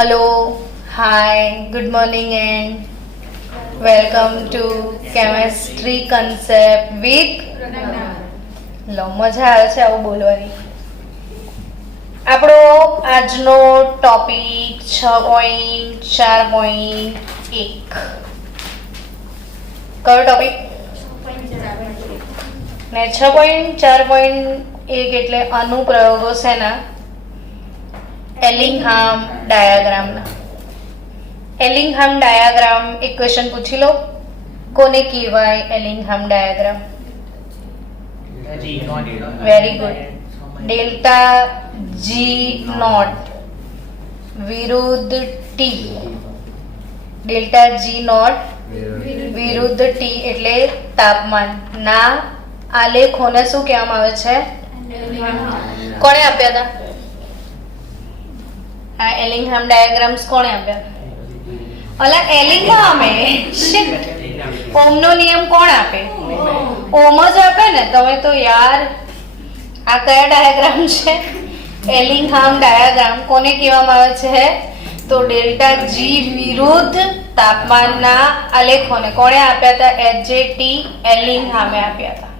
Hello, hi, good morning and welcome to Chemistry Concept with લો મજા આવે છે આવું બોલવાની. આપણો આજનો ટોપિક 6.4.1. કયો ટોપિક? ને 6.4.1 એટલે અનુપ્રયોગો શેના? એલિંગહામ ડાયાગ્રામના. એલિંગહામ ડાયાગ્રામ એક ક્વેશ્ચન પૂછી લો. કોને કહેવાય Ellingham diagram? Very good. Delta G not વિરુદ્ધ ટી. ડેલ્ટા જી નોટ વિરુદ્ધ ટી એટલે તાપમાન ના આલેખોને શું કહેવામાં આવે છે? કોણે આપ્યા હતા આ એલિંગહામ ડાયાગ્રામ્સ? કોણે આપ્યા? અલા એલિંગહામે ઓમનો નિયમ કોણ આપે? ઓમ જ આપે ને. તમે તો યાર આ કયા ડાયાગ્રામ છે? એલિંગહામ ડાયાગ્રામ. કોને કહેવામાં આવે છે? તો ડેલ્ટા જી વિરુદ્ધ તાપમાનના આલેખોને કોણે આપ્યા હતા? એચ.જે.ટી. એલિંગહામે આપ્યા હતા.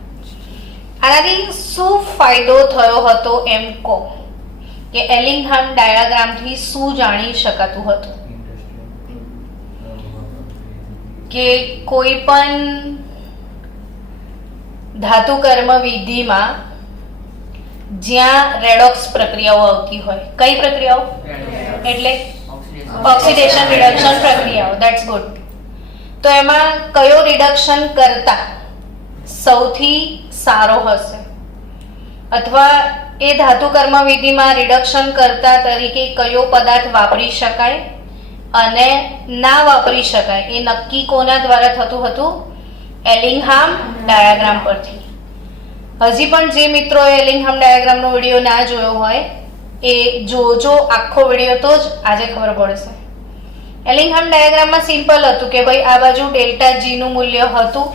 આનાથી શું ફાયદો થયો હતો એમ કહો કે એલિંગહામ ડાયાગ્રામથી શું જાણી શકાતું હતું? કે કોઈ પણ ધાતુ કર્મ વિધિમાં જ્યાં રેડોક્સ પ્રક્રિયાઓ આવતી હોય. કઈ પ્રક્રિયાઓ? એટલે ઓક્સિડેશન રિડક્શન પ્રક્રિયાઓ. That's good. તો એમાં કયો રિડક્શન કરતા સૌથી સારો હશે? અથવા એ ધાતુ કર્મ વિધિમાં રિડક્શન કરતા તરીકે કયો પદાર્થ વાપરી શકાય અને ના વાપરી શકાય એ નક્કી કોના દ્વારા થતું હતું? એલિંગહામ ડાયાગ્રામ પરથી. હજી પણ જે મિત્રોએ એલિંગહામ ડાયાગ્રામનો વિડીયો ના જોયો હોય એ જોજો આખો વિડીયો, તો જ આજે ખબર પડશે. એલિંગહામ ડાયાગ્રામમાં સિમ્પલ હતું કે ભાઈ આ બાજુ ડેલ્ટા જી નું મૂલ્ય હતું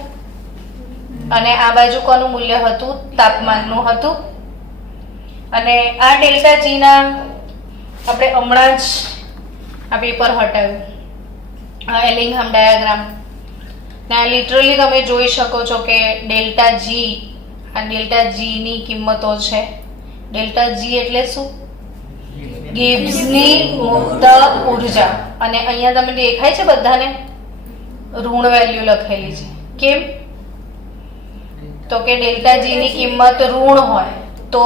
અને આ બાજુ કોનું મૂલ્ય હતું? તાપમાનનું હતું. અને આ ડેલ્ટા જી ના આપણે હમણાં જ આ પેપર હટાવ્યું, આ એલિંગહામ ડાયાગ્રામ. ને લિટરલી તમે જોઈ શકો છો કે ડેલ્ટા જી, આ ડેલ્ટા જી ની કિંમતો છે. ડેલ્ટા જી એટલે શું? ગિબ્સની મુક્ત ઉર્જા. અને અહીંયા તમે દેખાય છે બધાને ઋણ વેલ્યુ લખેલી છે. કેમ? તો કે ડેલ્ટા જી ની કિંમત ઋણ હોય તો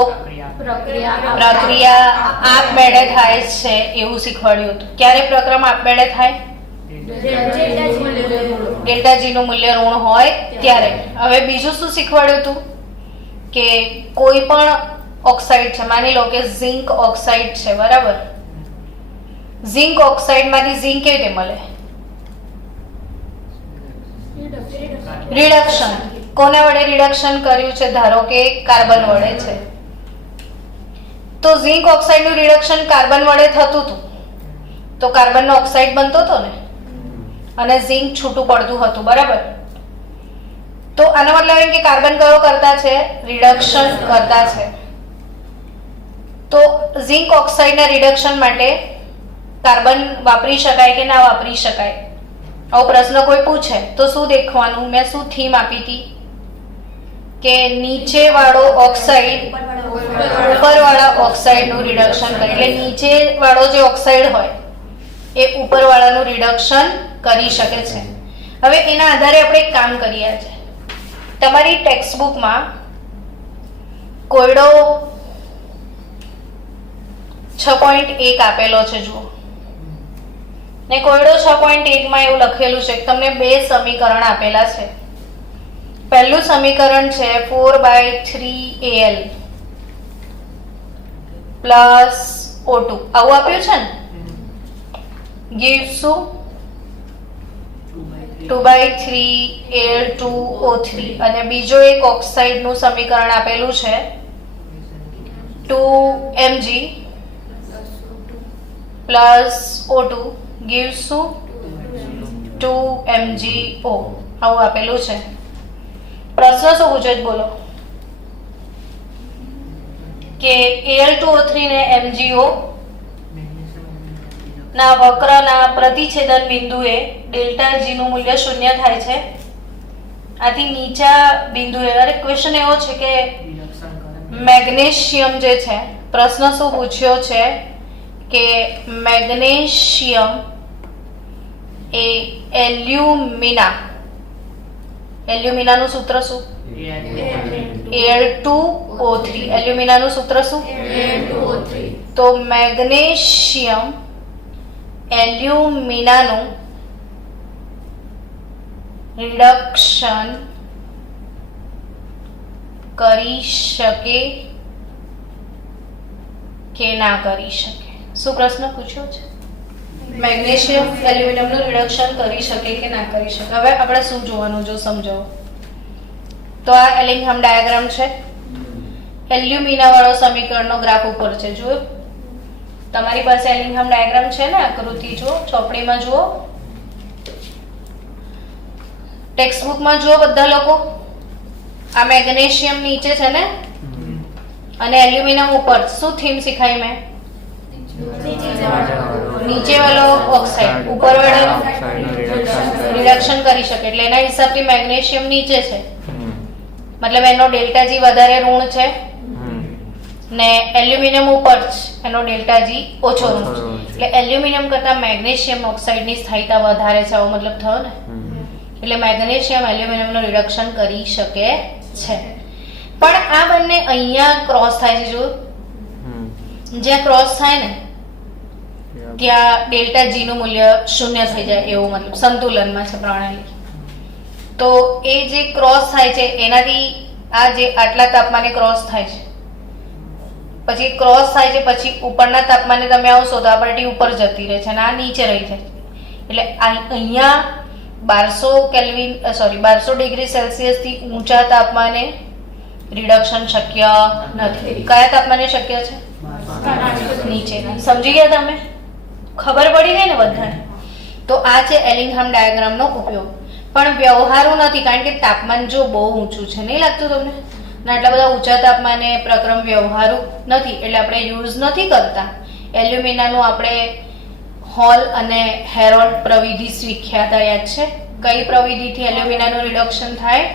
પ્રક્રિયા આપમેળે થાય છે એવું શીખવાડ્યું હતું. ક્યારે પ્રક્રિયા આપમેળે થાય? ડેલ્ટા જી નું મૂલ્ય ઋણ હોય ત્યારે. હવે બીજું શું શીખવાડ્યું હતું? કે કોઈ પણ ઓક્સાઇડ છે, માની લો કે ઝિંક ઓક્સાઇડ છે, બરાબર? ઝિંક ઓક્સાઇડ માંથી ઝિંક કેવી રીતે મળે? રિડક્શન. કોના વડે રિડક્શન કર્યું છે? ધારો કે કાર્બન વડે છે. તો ઝિંક ઓક્સાઇડ નું રિડક્શન કાર્બન વડે થતું હતું તો કાર્બન નો ઓક્સાઇડ બનતો હતો ને, અને ઝિંક છૂટું પડતું હતું, બરાબર? તો આનો મતલબ એમ કે કાર્બન કયો કરતા છે? રિડક્શન કરતા છે. તો ઝિંક ઓક્સાઇડના રિડક્શન માટે કાર્બન વાપરી શકાય કે ના વાપરી શકાય? આવો પ્રશ્ન કોઈ પૂછે તો શું દેખવાનું? મેં શું થીમ આપી હતી કે નીચે વાળો ઓક્સાઇડ ઉપરવાળા ઓક્સાઇડનું રિડક્શન કરે. એટલે નીચે વાળો જે ઓક્સાઇડ હોય એ ઉપરવાળાનું રિડક્શન કરી શકે છે. હવે એના આધારે આપણે એક કામ કરીએ છે. તમારી ટેક્સ્ટબુકમાં કોયડો 6.1 આપેલો છે, જુઓ. ને કોયડો 6.1 માં એવું લખેલું છે કે તમને બે સમીકરણ આપેલા છે. પહેલું સમીકરણ છે 4/3 Al પ્લસ O2. આવું આપ્યું છે ને? gives 2/3 Al2O3. અને બીજો એક ઓક્સાઇડ નું સમીકરણ આપેલું છે 2Mg plus O2 gives 2MgO. આવું આપેલું છે. પ્રશ્ન શું પૂછે છે બોલો? કે Al2O3 ને MgO ના વક્રના પ્રતિછેદન બિંદુએ ડેલ્ટા જી નું મૂલ્ય 0 થાય છે. આથી નીચા બિંદુએ અરે ક્વેશ્ચન એવો છે કે મેગ્નેશિયમ જે છે, પ્રશ્ન શું પૂછ્યો છે કે મેગ્નેશિયમ એ એલ્યુમિનાનું સૂત્ર શું? Al2O3. એલ્યુમિનાનું સૂત્ર શું? Al2O3. તો મેગ્નેશિયમ એલ્યુમિનાનું રિડક્શન કરી શકે કે ના કરી શકે? શું પ્રશ્ન પૂછ્યો છે? મેગ્નેશિયમ એલ્યુમિનિયમનું રિડક્શન કરી શકે કે ના કરી શકે? હવે આપણે શું જોવાનું જો સમજાવો તો આ એલિંઘમ ડાયાગ્રામ છે. એલ્યુમિના વાળો સમીકરણનો ગ્રાફ ઉપર છે. જો તમારી પાસે એલિંઘમ ડાયાગ્રામ છે ને, આકૃતિ જુઓ, ચોપડીમાં જુઓ, ટેક્સ્ટ બુકમાં જુઓ બધા લોકો. આ મેગ્નેશિયમ નીચે છે ને અને એલ્યુમિનિયમ ઉપર. શું થીમ શીખાઈ મેં? નીચે વાળો ઓક્સાઇડ ઉપર વાળો રિડક્શન કરી શકે, એટલે એના હિસાબથી મેગ્નેશિયમ નીચે છે, મતલબ એનો ડેલ્ટા જી વધારે ઋણ છે ને એલ્યુમિનિયમ ઉપર એનો ડેલ્ટા જી ઓછો ઋણ છે. એટલે એલ્યુમિનિયમ કરતા મેગ્નેશિયમ ઓક્સાઇડની સ્થાયીતા વધારે છે, આવો મતલબ થયો ને. એટલે મેગ્નેશિયમ એલ્યુમિનિયમનું રિડક્શન કરી શકે છે. પણ આ બંને અહીંયા ક્રોસ થાય છે. જો જ્યાં ક્રોસ થાય ને ત્યાં ડેલ્ટા જી નું મૂલ્ય 0 થઈ જાય, એવું મતલબ સંતુલનમાં છે પ્રણાલી. તો એ જે ક્રોસ થાય છે એનાથી આ જે આટલા તાપમાને ક્રોસ થાય છે, પછી ક્રોસ થાય છે, પછી ઉપરના તાપમાને તમે આવશો તો આ પાર્ટી ઉપર જતી રહે છે અને આ નીચે રહી જાય. એટલે અહીંયા 1200 ડિગ્રી સેલ્સિયસ થી ઊંચા તાપમાને રિડક્શન શક્ય નથી. કયા તાપમાને શક્ય છે? નીચેના. સમજી ગયા તમે? ખબર પડી ગઈ ને બધાને? તો આ છે એલિંઘમ ડાયાગ્રામનો ઉપયોગ. પણ વ્યવહારુ નથી, કારણ કે તાપમાન જો બહુ ઊંચું છે, નહીં લાગતું તમને? ને આટલા બધા ઊંચા તાપમાને પ્રક્રમ વ્યવહારુ નથી, એટલે આપણે યુઝ નથી કરતા. એલ્યુમિનાનું આપણે હોલ અને હેરોલ્ડ પ્રવિધિ શીખ્યા હતા, યાદ છે? કઈ પ્રવિધિથી એલ્યુમિનાનું રિડક્શન થાય?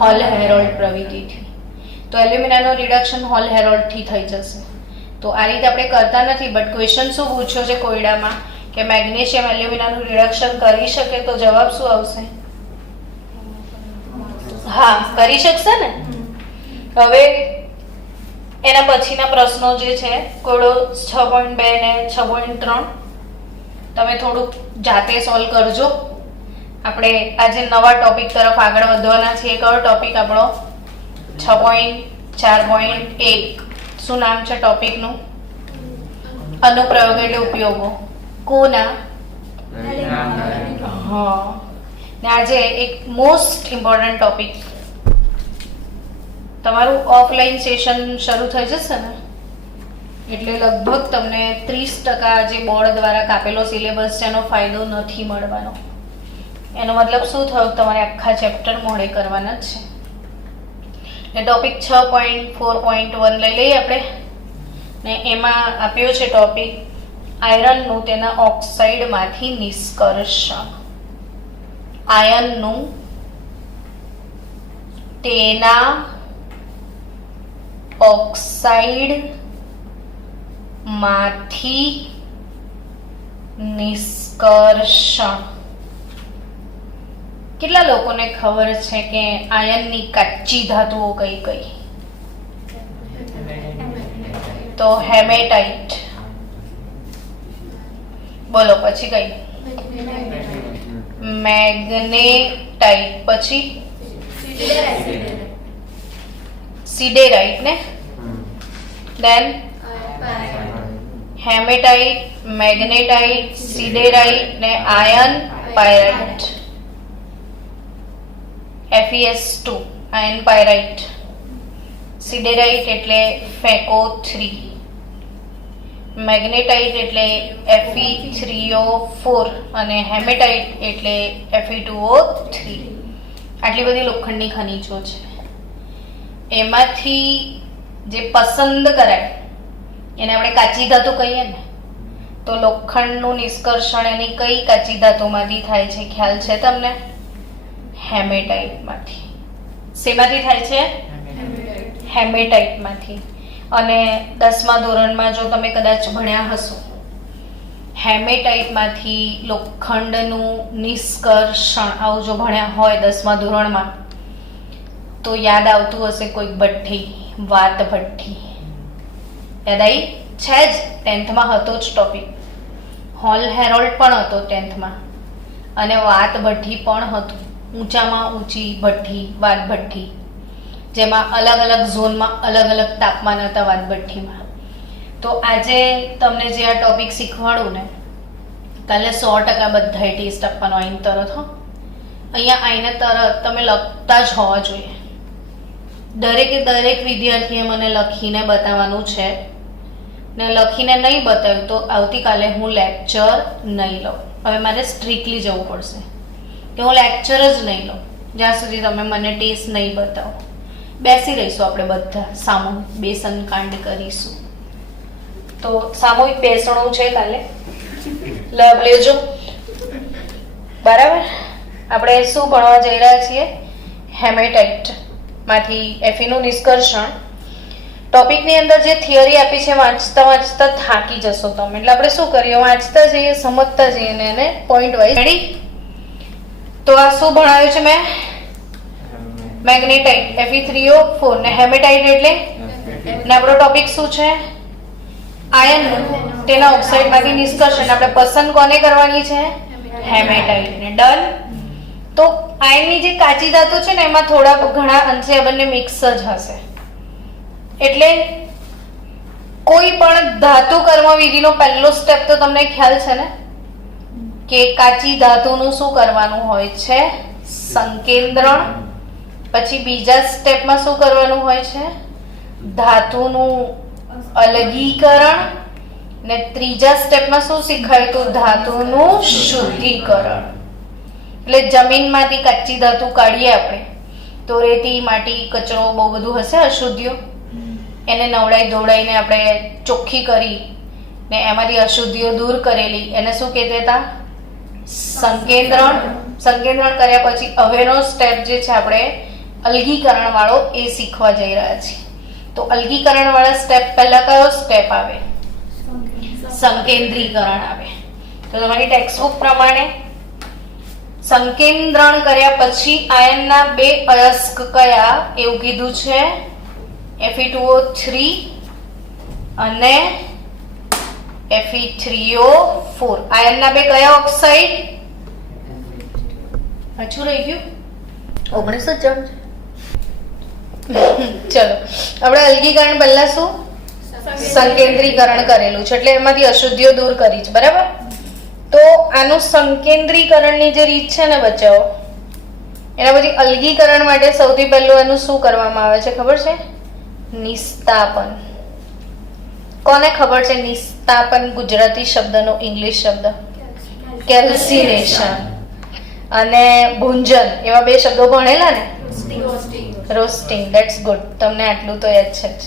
હોલ હેરોલ્ડ પ્રવિધિથી. તો એલ્યુમિનાનું રિડક્શન હોલ હેરોલ્ડથી થઈ જશે. તો આ રીતે આપણે કરતા નથી. બટ ક્વેશ્ચન શું પૂછ્યો છે કોયડામાં કે મેગ્નેશિયમ એલ્યુમિનાનું રિડક્શન કરી શકે, તો જવાબ શું આવશે? હા, કરી શકશે ને. હવે એના પછીના પ્રશ્નો જે છે કોયડો 6.2 ને 6.3 તમે થોડુંક જાતે સોલ્વ કરજો. આપણે આજે નવા ટોપિક તરફ આગળ વધવાના છીએ. કયો ટોપિક આપણો? 6.4.1. શું નામ છે ટોપિકનું? અનુપ્રયોગ એટલે ઉપયોગો. કોના? હા. ને આજે એક મોસ્ટ ઇમ્પોર્ટન્ટ ટોપિક, તમારું ઓફલાઈન સેશન શરૂ થઈ જશે ને એટલે લગભગ તમને 30% જે બોર્ડ દ્વારા કાપેલો સિલેબસ છે એનો ફાયદો નથી મળવાનો. એનો મતલબ શું થયો? તમારે આખા ચેપ્ટર મોડે કરવાના જ છે. એટલે ટોપિક 6.4.1 લઈ લઈએ આપણે. ને એમાં આપ્યો છે ટોપિક આયરનનું તેના ઓક્સાઇડમાંથી નિષ્કર્ષણ. આયનનું તેના ઓક્સાઇડ માંથી નિષ્કર્ષણ. કેટલા લોકોને ખબર છે કે આયનની કાચી ધાતુઓ કઈ કઈ? તો હેમેટાઇટ. બોલો પછી કઈ? મેગ્નેટાઇટ. પછી સિડેરાઇટ ને, દેન હેમેટાઇટ, મેગ્નેટાઇટ, સિડેરાઇટ ને ion pyrite. FeS2 ion pyrite. સિડેરાઇટ એટલે FeCO3, મેગ્નેટાઇટ એટલે Fe3O4 અને હેમેટાઇટ એટલે Fe2O3. આટલી બધી લોખંડની ખનિજો છે. એમાંથી જે પસંદ કરાય એને આપણે કાચી ધાતુ કહીએ ને. તો લોખંડનું નિષ્કર્ષણ એની કઈ કાચી ધાતુમાંથી થાય છે, ખ્યાલ છે તમને? હેમેટાઇટમાંથી. શેમાંથી થાય છે? હેમેટાઇટમાંથી. અને 10મા ધોરણમાં જો તમે કદાચ ભણ્યા હશો, હેમેટાઇટમાંથી લોખંડનું નિષ્કર્ષણ આવું જો ભણ્યા હોય 10મા ધોરણમાં, તો યાદ આવતું હશે કોઈક ભઠ્ઠી, વાત ભઠ્ઠી. યાદ આવી? છે જ, 10thમાં હતો જ ટોપિક. હોલ હેરોલ્ડ પણ હતો 10thમાં, અને વાત ભઠ્ઠી પણ હતું. ઊંચામાં ઊંચી ભઠ્ઠી, વાત ભઠ્ઠી, જેમાં અલગ અલગ ઝોનમાં અલગ અલગ તાપમાન હતા વાત ભઠ્ઠીમાં. તો આજે તમને જે આ ટોપિક શીખવાડું ને, કાલે 100% બધાએ ટેસ્ટ આપવાનો આવીને તરત. હો, અહીંયા આવીને તરત તમે લખતા જ હોવા જોઈએ. દરેક વિદ્યાર્થીએ મને લખીને બતાવવાનું છે, ને લખીને નહીં બતાવ્યું તો આવતીકાલે હું લેક્ચર નહીં લઉં. હવે મારે સ્ટ્રિક્ટલી જવું પડશે કે હું લેક્ચર જ નહીં લઉં જ્યાં સુધી તમે મને ટેસ્ટ નહીં બતાવો. બેસી રહીશું આપણે બધા, સામૂહિક બેસન કાંડ કરીશું. તો સામૂહિક બેસણું છે કાલે, લાભ લેજો. બરાબર? આપણે શું ભણવા જઈ રહ્યા છીએ? હેમેટાઇટ માંથી એફીનું નિષ્કર્ષણ. ટોપિકની અંદર જે થિયરી આપી છે વાંચતા વાંચતા થાકી જશો તમે, એટલે આપણે શું કરીએ? વાંચતા જઈએ, સમજતા જઈએ ને એને પોઈન્ટ વાઇઝ. રેડી? તો આ શું ભણાવ્યું છે મેં? મેગ્નેટાઇટ Fe3O4 ને હેમેટાઇટ એટલે ને આપણો ટોપિક શું છે? આયન, તેના ઓક્સાઇડમાંથી નિષ્કર્ષણ. આપણે પસંદ કોને કરવાની છે? હેમેટાઇટ ને. ડન. તો આયનની જે કાચી ધાતુ છે ને એમાં થોડા ઘણા અંશે આ બંને મિક્સ જ હશે. એટલે કોઈ પણ ધાતુ કર્મવિધિનો પહેલો સ્ટેપ તો તમને ખ્યાલ છે ને, કે કાચી ધાતુનું શું કરવાનું હોય છે? સંકેન્દ્રણ. પછી બીજા સ્ટેપમાં શું કરવાનું હોય છે? ધાતુનું અલગીકરણ. ને ત્રીજા સ્ટેપમાં શું શીખાયું હતું? ધાતુનું શુદ્ધિકરણ. એટલે જમીનમાંથી કાચી ધાતુ કાઢીએ આપણે તો રેતી, માટી, કચરો બહુ બધું હશે, અશુદ્ધિઓ. એને નવડાઈ ધોવડાઈને આપણે ચોખ્ખી કરી ને એમાંથી અશુદ્ધિઓ દૂર કરેલી, એને શું કહેતા હતા? સંકેન્દ્રણ. સંકેન્દ્રણ કર્યા પછી હવેનો સ્ટેપ જે છે આપણે અલગીકરણ વાળો, એ શીખવા જઈ રહ્યા છીએ. તો અલગીકરણ વાળા સ્ટેપ પહેલા કયો સ્ટેપ આવે? સંકેન્દ્રીકરણ આવે. તો તમારી ટેક્સ્ટબુક પ્રમાણે સંકેન્દ્રણ કર્યા પછી આયનના બે અયસ્ક કયા એવું કીધું છે? Fe2O3 અને Fe3O4. આયનના બે કયા ઓક્સાઇડ? પાછું રહી ગયું 19 જ. ચલો, આપણે અલગીકરણ પહેલા શું? સંકેન્દ્રીકરણ કરેલું છે, એટલે એમાંથી અશુદ્ધિઓ દૂર કરી છે. બરાબર? તો આનું સંકેન્દ્રીકરણની જે રીત છે ને બચાવો, એના પછી અલગીકરણ માટે સૌથી પહેલું એનું શું કરવામાં આવે છે ખબર છે? નિસ્તાપન. કોને ખબર છે નિસ્તાપન ગુજરાતી શબ્દનો ઇંગ્લિશ શબ્દ? કેલ્સિનેશન અને ભૂંજન, એવા બે શબ્દો ભણેલા ને? રોસ્ટિંગ. ધેટ્સ ગુડ, તમને આટલું તો યાદ છે જ.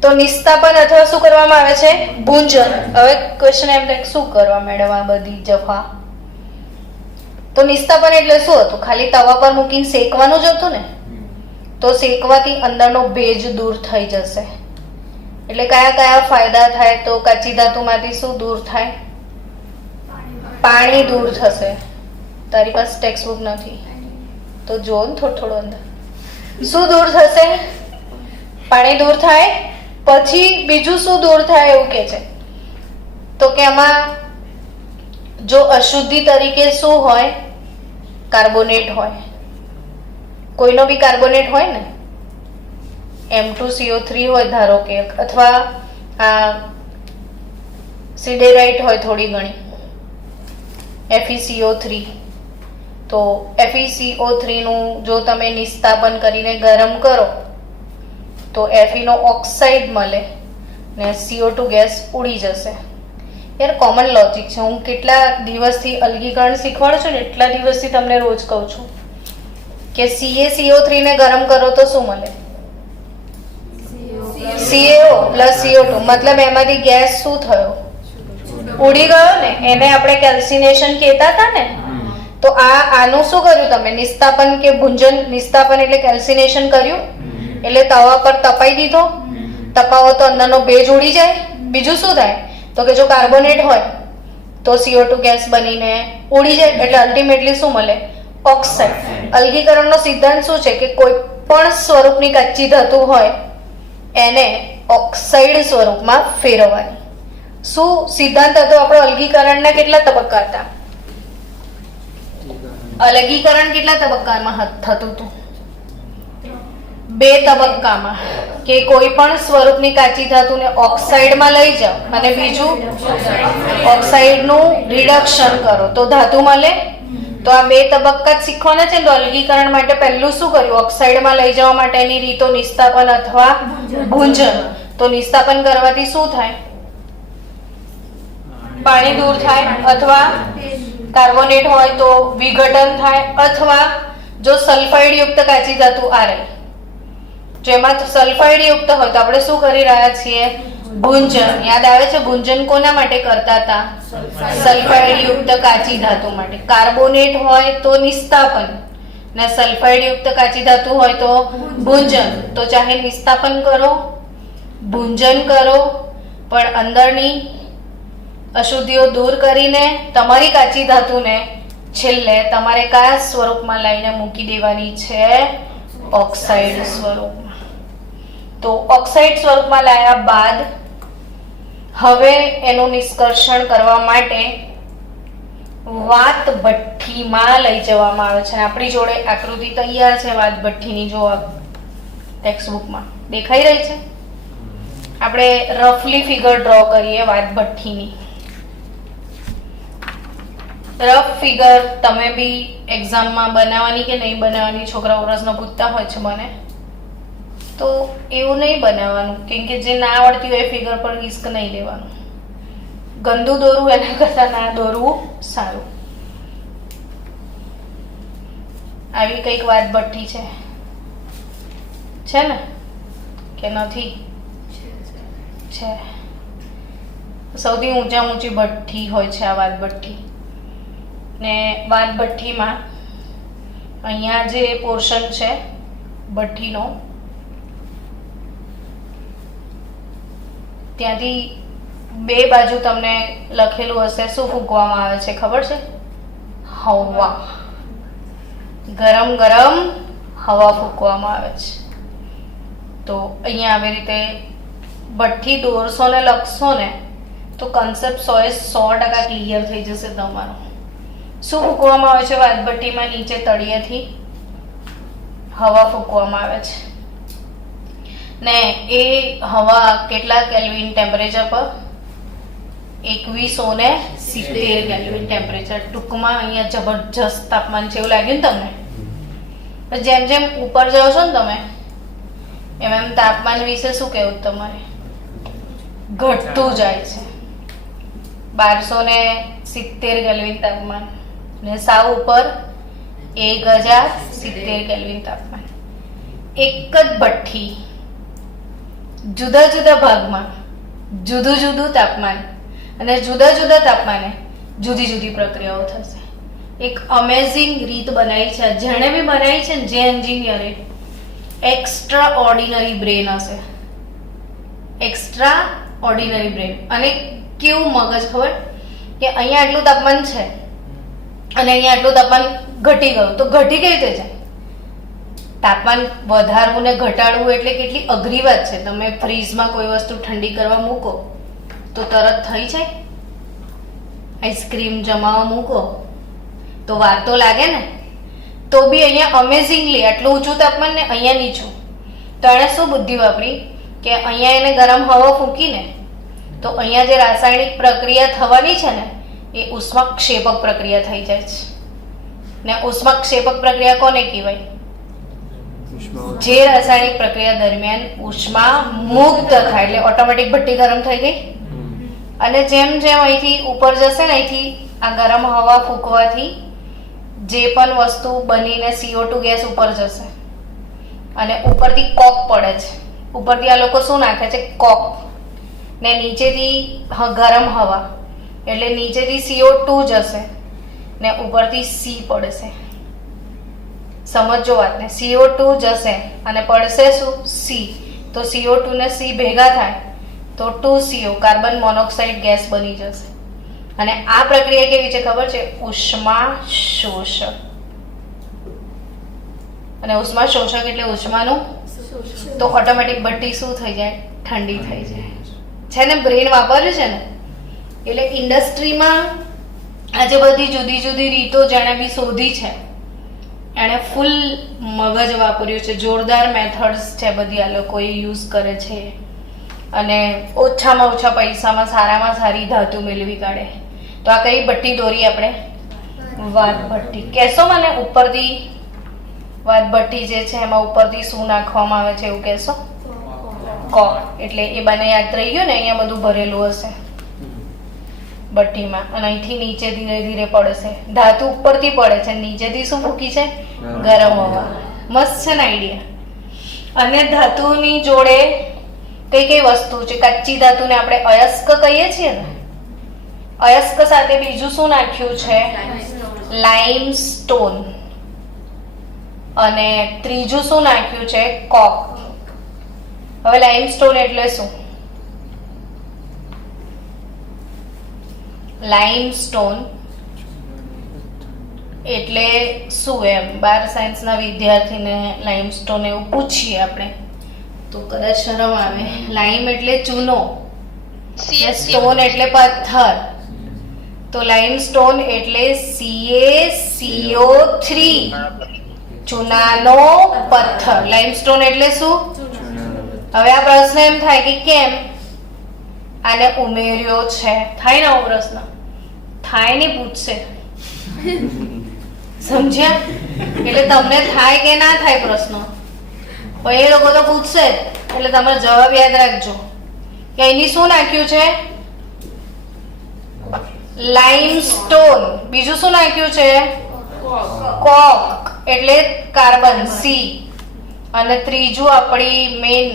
તો નિસ્તાપન અથવા શું કરવામાં આવે છે? ભૂંજન. હવે ક્વેશ્ચન એમ થાય શું કરવા મેડમ આ બધી જફા? તો નિસ્તાપન એટલે શું હતું? ખાલી તવા પર મૂકીને શેકવાનું જ હતું ને? તો શેકવાથી અંદરનો ભેજ દૂર થઈ જશે. એટલે કયા કયા ફાયદા થાય? તો કાચી ધાતુમાંથી શું દૂર થાય? પાણી દૂર થશે. તારી પાસે ટેક્સ્ટબુક નથી તો જો ને થોડું અંદર. શું દૂર થશે? પાણી દૂર થાય. પછી બીજું શું દૂર થાય એવું કે છે? તો કે આમાં જો અશુદ્ધિ તરીકે શું હોય? કાર્બોનેટ હોય. કોઈનો બી કાર્બોનેટ હોય ને, M2CO3 હોય ધારો કે, અથવા સિડેરાઇટ હોય થોડી ઘણી, FeCO3. તો FeCO3 નું જો તમે નિસ્તાપન કરીને ગરમ કરો તો Fe નો ઓક્સાઇડ મળે ને CO2 ગેસ ઉડી જશે. યાર કોમન લોજિક છે. હું કેટલા દિવસથી અલગીકરણ શીખવાડું છું ને, એટલા દિવસથી તમને રોજ કહું છું કે CaCO3 ને ગરમ કરો તો શું મળે? CaO plus CO2. મતલબ એમાંથી ગેસ શું થયો? ઉડી ગયો ને એને આપણે કેલ્સિનેશન કહેતા હતા ને. તો આનું શું કર્યું તમે? નિસ્તાપન કે ભુંજન. નિસ્તાપન એટલે કેલ્સિનેશન કર્યું, એટલે તવા પર તપાઈ દીધો. તપાવો તો અંદરનો ભેજ ઉડી જાય. બીજું શું થાય? તો કે જો કાર્બોનેટ હોય તો CO2 ગેસ બનીને ઉડી જાય, એટલે અલ્ટિમેટલી શું મળે? ઓક્સાઇડ. અલગીકરણનો સિદ્ધાંત શું છે કે કોઈ પણ સ્વરૂપની કચ્ચી ધાતુ હોય એને ઓક્સાઇડ સ્વરૂપમાં ફેરવવાની. શું સિદ્ધાંત હતો આપણો? અલગીકરણના કેટલા તબક્કા હતા? અલગીકરણ કેટલા તબક્કામાં થતું હતું? 2 તબક્કામાં. કે કોઈ પણ સ્વરૂપની કાચી ધાતુને ઓક્સાઇડમાં લઈ જાઓ અને બીજું ઓક્સાઇડનું રિડક્શન કરો તો ધાતુ મળે. તો આ 2 તબક્કા જ શીખવાના છે. તો અલગીકરણ માટે પહેલું શું કર્યું? ઓક્સાઇડમાં લઈ જવા માટેની રીતો નિસ્તાપન અથવા ભુંજન. તો નિસ્તાપન કરવાથી શું થાય? પાણી દૂર થાય, અથવા કાર્બોનેટ હોય તો વિઘટન થાય, અથવા જો સલ્ફાઇડ યુક્ત કાચી ધાતુ આ રહી, જેમાં સલ્ફાઇડ યુક્ત હોય તો આપણે શું કરી રહ્યા છીએ? ભુંજન. યાદ આવે છે ભુંજન કોના માટે કરતા હતા? સલ્ફાઇડ યુક્ત કાચી ધાતુ માટે. કાર્બોનેટ હોય તો નિસ્તાપન ને સલ્ફાઇડ યુક્ત કાચી ધાતુ હોય તો ભુંજન. તો ચાહે નિસ્તાપન કરો, ભુંજન કરો, પણ અંદરની અશુદ્ધિઓ દૂર કરીને તમારી કાચી ધાતુને છેલ્લે તમારે કયા સ્વરૂપમાં લાવીને મૂકી દેવાની છે? ઓક્સાઇડ સ્વરૂપમાં. તો ઓક્સાઇડ સ્વરૂપમાં લાવ્યા બાદ હવે એનું નિષ્કર્ષણ કરવા માટે વાત ભઠ્ઠીમાં લઈ જવામાં આવે છે. આપણી જોડે આકૃતિ તૈયાર છે વાત ભઠ્ઠીની. જો ટેક્સ્ટ બુકમાં દેખાઈ રહી છે. આપણે રફલી ફિગર ડ્રો કરીએ વાત ભઠ્ઠીની. રફ ફિગર તમે બી એક્ઝામમાં બનાવવાની કે નહીં બનાવવાની છોકરાઓ પ્રશ્ન પૂછતા હોય છે મને. તો એવું નહીં બનાવવાનું, કેમ કે જે ના આવડતી હોય એ ફિગર પર રિસ્ક નહીં લેવાનું. ગંદુ દોરવું એના કરતાં ના દોરવું સારું. આવી કંઈક વાત ભઠ્ઠી છે ને કે નથી? છે. સૌથી ઊંચી ભઠ્ઠી હોય છે આ વાત ભઠ્ઠી. ને વાત ભઠ્ઠીમાં અહીંયા જે પોર્શન છે ભઠ્ઠીનો, ત્યાંથી 2 બાજુ તમને લખેલું હશે. શું ફૂંકવામાં આવે છે ખબર છે? હવા. ગરમ ગરમ હવા ફૂંકવામાં આવે છે. તો અહીંયા આવી રીતે ભઠ્ઠી દોરશો ને લખશો ને તો કન્સેપ્ટ 100% ક્લિયર થઈ જશે તમારો. શું ફૂંકવામાં આવે છે વાત ભઠ્ઠીમાં? નીચે તળિયેથી હવા ફૂંકવામાં આવે છે. ને એ હવા કેટલા કેલ્વિન ટેમ્પરેચર પર? 2170 કેલ્વિન ટેમ્પરેચર. ટૂંકમાં અહીંયા જબરજસ્ત તાપમાન છે એવું લાગ્યું ને તમને? જેમ જેમ ઉપર જાઓ છો ને તમે એમ તાપમાન વિશે શું કહેવું તમારે? ઘટતું જાય છે. 1270 કેલ્વિન તાપમાન ને સાવ ઉપર 1070 કેલ્વિન તાપમાન. એક જ ભઠ્ઠી જુદા જુદા ભાગમાં જુદું જુદું તાપમાન અને જુદા જુદા તાપમાને જુદી જુદી પ્રક્રિયાઓ થશે. એક અમેઝિંગ રીત બનાવી છે. જેણે બી બનાવી છે ને, જે એન્જિનિયરે, એક્સ્ટ્રા ઓર્ડિનરી બ્રેન હશે. Extra ordinary brain. અને કેવું મગજ ખબર કે અહીંયા આટલું તાપમાન છે અને અહીંયા આટલું તાપમાન ઘટી ગયું, તો ઘટી કેવી રીતે જાય? તાપમાન વધારવું ને ઘટાડવું એટલે કેટલી અઘરી વાત છે. તમે ફ્રીજમાં કોઈ વસ્તુ ઠંડી કરવા મૂકો તો તરત થઈ જાય. આઈસ્ક્રીમ જમાવા મૂકો તો વાર તો લાગે ને. તો બી અહીંયા અમેઝિંગલી આટલું ઊંચું તાપમાન ને અહીંયા નીચું. તો એણે શું બુદ્ધિ વાપરી કે અહીંયા એને ગરમ હવા ફૂંકીને તો અહીંયા જે રાસાયણિક પ્રક્રિયા થવાની છે ને એ ઉષ્માક્ષેપક પ્રક્રિયા થઈ જાય છે. ને ઉષ્માક્ષેપક પ્રક્રિયા કોને કહેવાય? જે રાસાયણિક પ્રક્રિયા દરમિયાન ઉષ્મા મુક્ત થાય એટલે ઓટોમેટિક ભઠ્ઠી ગરમ થઈ ગઈ. અને જેમ જેમ અહીંથી ઉપર જશે ને, અહીંથી આ ગરમ હવા ફૂંકવાથી જે પણ વસ્તુ બનીને CO2 ગેસ ઉપર જશે અને ઉપરથી કોક પડે છે. ઉપરથી આ લોકો શું નાખે છે? કોક. ને નીચેથી ગરમ હવા. એટલે નીચેથી CO2 જશે ને ઉપરથી C પડશે. સમજો વાતને. CO2 જશે અને પડશે શું? C. તો CO2 ને C ભેગા થાય તો 2CO કાર્બન મોનોક્સાઇડ ગેસ બની જશે. અને આ પ્રક્રિયા કેવી છે ખબર છે? ઉષ્મા શોષક. અને ઉષ્મા શોષક એટલે ઉષ્માનું, તો ઓટોમેટિક ભઠ્ઠી શું થઈ જાય? ઠંડી થઈ જાય. છે ને, બ્રેન વાપર્યું છે ને. એટલે ઇન્ડસ્ટ્રીમાં આજે બધી જુદી જુદી રીતો જેણે બી શોધી છે એણે ફૂલ મગજ વાપર્યું છે. જોરદાર મેથડ્સ છે બધી આ લોકો યુઝ કરે છે અને ઓછામાં ઓછા પૈસામાં સારામાં સારી ધાતુ મેળવી કાઢે. તો આ કઈ ભઠ્ઠી દોરી આપણે? વાત ભઠ્ઠી. કહેશો મને ઉપરથી વાત ભઠ્ઠી જે છે એમાં ઉપરથી શું નાખવામાં આવે છે એવું કહેશો? કોક. એટલે એ બને યાદ રહી ગયું ને, અહીંયા બધું ભરેલું હશે ભઠ્ઠીમાં અને અહીંથી નીચે ધીરે ધીરે પડશે. ધાતુ ઉપરથી પડે છે, નીચેથી શું મૂકી છે? ગરમ હવા. મસ્ત છે ને આઈડિયા. અને ધાતુની જોડે કઈ કઈ વસ્તુ છે? કચ્ચી ધાતુને આપણે અયસ્ક કહીએ છીએ ને. અયસ્ક સાથે બીજું શું નાખ્યું છે? લાઇમસ્ટોન. અને ત્રીજું શું નાખ્યું છે? કોક. હવે લાઇમસ્ટોન એટલે શું? લાઇમસ્ટોન એટલે શું એમ 12 સાયન્સના વિદ્યાર્થીને લાઇમસ્ટોન એવું પૂછીએ આપણે તો કદાચ શરમ આવે. લાઇમ એટલે ચૂનો, સ્ટોન એટલે પથ્થર. તો લાઇમસ્ટોન એટલે CaCO3, ચૂનાનો પથ્થર. લાઇમસ્ટોન એટલે શું? હવે આ પ્રશ્ન એમ થાય કે કેમ આને ઉમેર્યો છે? થાય ને આવો પ્રશ્ન? થાય ને પૂછશે. સમજ્યા? એટલે તમને થાય કે ના થાય પ્રશ્ન, પણ એ લોકો તો પૂછશે જ. એટલે તમારે જવાબ યાદ રાખજો કે અહીંની શું નાખ્યું છે? લાઇમસ્ટોન. બીજું શું નાખ્યું છે? કોક એટલે કાર્બન C. અને ત્રીજું આપણી મેઇન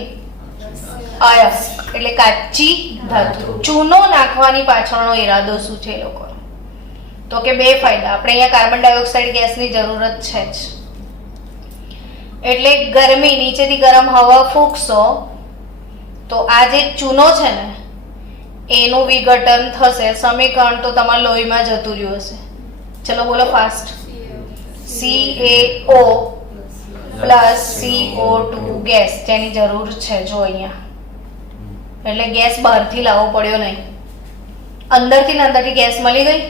અયસ્ક એટલે કાચી ધાતુ. ચૂનો નાખવાની પાછળનો ઈરાદો શું છે એ લોકોનો? તો કે બે ફાયદા. આપણે અહીંયા કાર્બન ડાયોક્સાઇડ ગેસની જરૂરત છે જ. એટલે ગરમી, નીચેથી ગરમ હવા ફૂંકશો તો આ જે ચૂનો છે ને એનું વિઘટન થશે. સમીકરણ તો તમારા લોહીમાં જતું રહ્યું હશે. ચલો બોલો fast. CaO plus CO2 gas જેની જરૂર છે. જો અહીંયા એટલે ગેસ બહારથી લાવવો પડ્યો નહીં, અંદરથી ને અંદરથી ગેસ મળી ગઈ.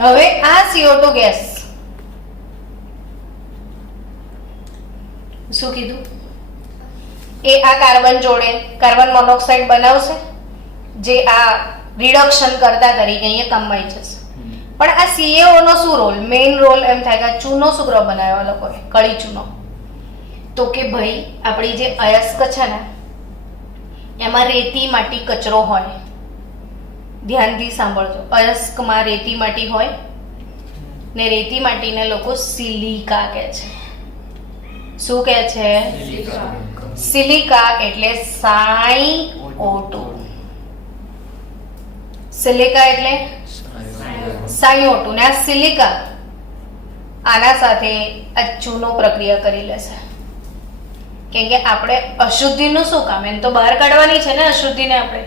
હવે આ CO2 ગેસ શું કીધું? એ આ કાર્બન જોડે કાર્બન મોનોક્સાઇડ બનાવશે જે આ રિડક્શન કરતા તરીકે અહીંયા કમાઈ જશે. પણ આ CaO નો શું રોલ? મેઇન રોલ એમ થાય કે ચૂનો શું કરવા બનાવ્યો લોકોએ? કળી ચૂનો. તો કે ભાઈ આપણી જે અયસ્ક છે ને એમાં રેતી માટી કચરો હોય. ધ્યાનથી સાંભળજો. અયસ્કમાં રેતી માટી હોય ને રેતી માટીને લોકો સિલિકા કહે છે. શું કહે છે? સિલિકા એટલે SiO2. સિલિકા એટલે SiO2 ને આ સિલિકા આના સાથે આ ચૂનો પ્રક્રિયા કરી લેશે. કેમ કે આપણે અશુદ્ધિનું શું કામ? એને તો બહાર કાઢવાની છે ને અશુદ્ધિને. આપણે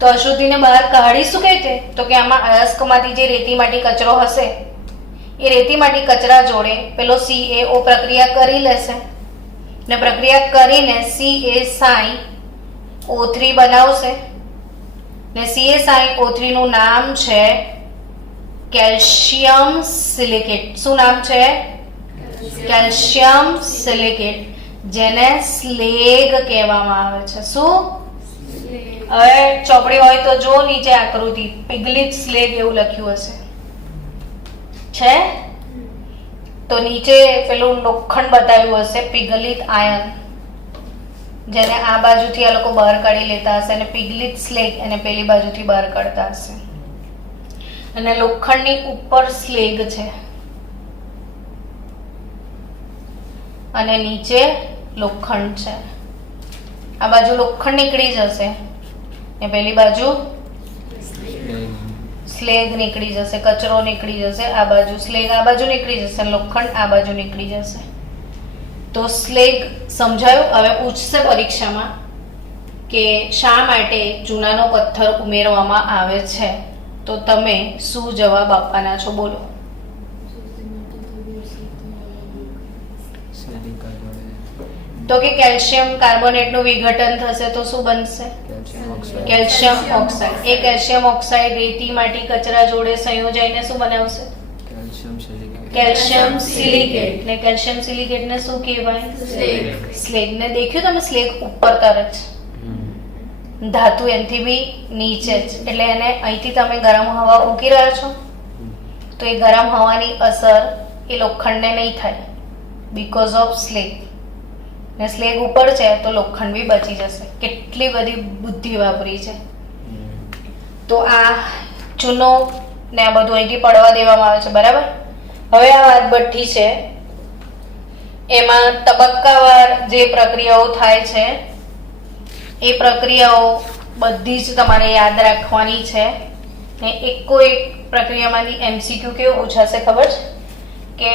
તો અશુદ્ધિને બહાર કાઢીશું કઈ રીતે? તો કે આમાં અયસ્કમાંથી જે રેતી માટી કચરો હશે એ રેતી માટી કચરા જોડે પેલો CaO પ્રક્રિયા કરી લેશે ને પ્રક્રિયા કરીને CaSiO3 બનાવશે ને CaSiO3 નું નામ છે કેલ્શિયમ સિલિકેટ. શું નામ છે? કેલ્શિયમ સિલિકેટ, જેને સ્લેગ કહેવામાં આવે છે. શું? હવે ચોપડી હોય તો જો નીચે આકૃતિ પિગલિત સ્લેગ એવું લખ્યું હશે છે. તો નીચે પેલું લોખંડ બતાવ્યું હશે પિગલિત આયન, જેને આ બાજુથી આ લોકો બહાર કાઢી લેતા હશે અને પિગલિત સ્લેગ એને પેલી બાજુથી બહાર કાઢતા હશે. અને લોખંડની ઉપર સ્લેગ છે અને નીચે લોખંડ છે. આ બાજુ લોખંડ નીકળી જશે ને પેલી બાજુ સ્લેગ નીકળી જશે, કચરો નીકળી જશે આ બાજુ, સ્લેગ આ બાજુ નીકળી જશે, લોખંડ આ બાજુ નીકળી જશે. તો સ્લેગ સમજાયું. હવે પૂછશે પરીક્ષામાં કે શા માટે ચૂનાનો પથ્થર ઉમેરવામાં આવે છે, તો તમે શું જવાબ આપવાના છો? બોલો. તો કે કેલ્શિયમ કાર્બોનેટનું વિઘટન થશે તો શું બનશે? Calcium oxide. એ કેલ્શિયમ ઓક્સાઇડ રેતી, માટી, કચરા જોડે સંયોજાઈને શું બનાવશે? Calcium silicate. ને કેલ્શિયમ સિલિકેટ ને શું કહેવાય? સ્લેગ. ને દેખ્યું તમે, સ્લેગ ઉપર તરે છે, ધાતુ એનથી બી નીચે જ, એટલે એને અહીંથી તમે ગરમ હવા ફૂંકી રહ્યા છો તો એ ગરમ હવાની અસર એ લોખંડને નહીં થાય, બીકોઝ ઓફ સ્લેગ. ને સ્લેગ ઉપર છે તો લોખંડ બી બચી જશે. કેટલી બધી બુદ્ધિ વાપરી છે. તો આ ચૂનો ને આ બધું અહીંથી પડવા દેવામાં આવે છે, બરાબર. હવે આ વાદભઠ્ઠી છે, એમાં તબક્કાવાર જે પ્રક્રિયાઓ થાય છે એ પ્રક્રિયાઓ બધી જ તમારે યાદ રાખવાની છે. ને એકો એક પ્રક્રિયામાંથી MCQ કેવું પૂછાશે ખબર છે કે